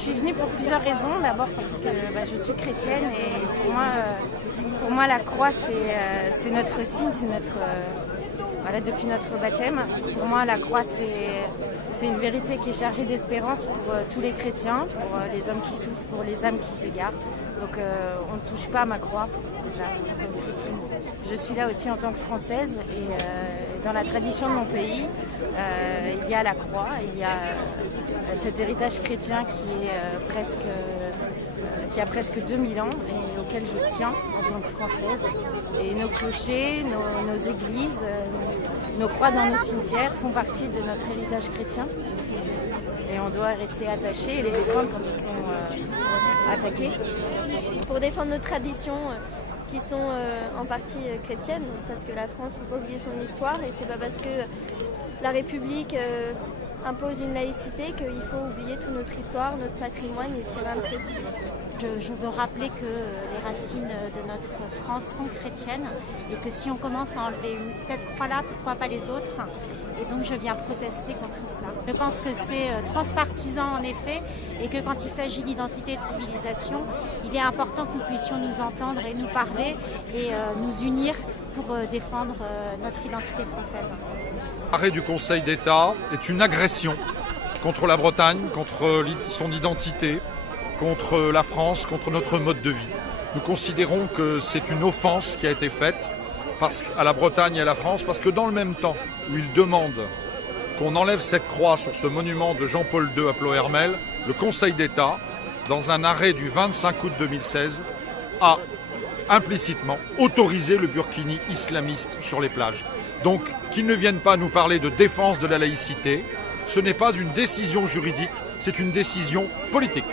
Je suis venue pour plusieurs raisons. D'abord parce que je suis chrétienne et pour moi la croix c'est notre signe, c'est notre depuis notre baptême. Pour moi la croix c'est une vérité qui est chargée d'espérance pour tous les chrétiens, pour les hommes qui souffrent, pour les âmes qui s'égarent. Donc on ne touche pas à ma croix déjà en tant que chrétienne. Je suis là aussi en tant que Française et dans la tradition de mon pays, il y a la croix, il y a cet héritage chrétien qui a presque 2000 ans et auquel je tiens en tant que Française. Et nos clochers, nos églises, nos croix dans nos cimetières font partie de notre héritage chrétien. Et on doit rester attachés et les défendre quand ils sont attaqués. Pour défendre nos traditions qui sont en partie chrétiennes, parce que la France, il ne faut pas oublier son histoire et c'est pas parce que la République impose une laïcité qu'il faut oublier toute notre histoire, notre patrimoine et tirer un trait dessus. Je veux rappeler que les racines de notre France sont chrétiennes et que si on commence à enlever cette croix-là, pourquoi pas les autres ? Et donc je viens protester contre cela. Je pense que c'est transpartisan en effet et que quand il s'agit d'identité et de civilisation, il est important que nous puissions nous entendre et nous parler et nous unir pour défendre notre identité française. L'arrêt du Conseil d'État est une agression contre la Bretagne, contre son identité, contre la France, contre notre mode de vie. Nous considérons que c'est une offense qui a été faite à la Bretagne et à la France, parce que dans le même temps où il demande qu'on enlève cette croix sur ce monument de Jean-Paul II à Ploërmel, le Conseil d'État, dans un arrêt du 25 août 2016, a implicitement autorisé le burkini islamiste sur les plages. Donc qu'ils ne viennent pas nous parler de défense de la laïcité, ce n'est pas une décision juridique, c'est une décision politique.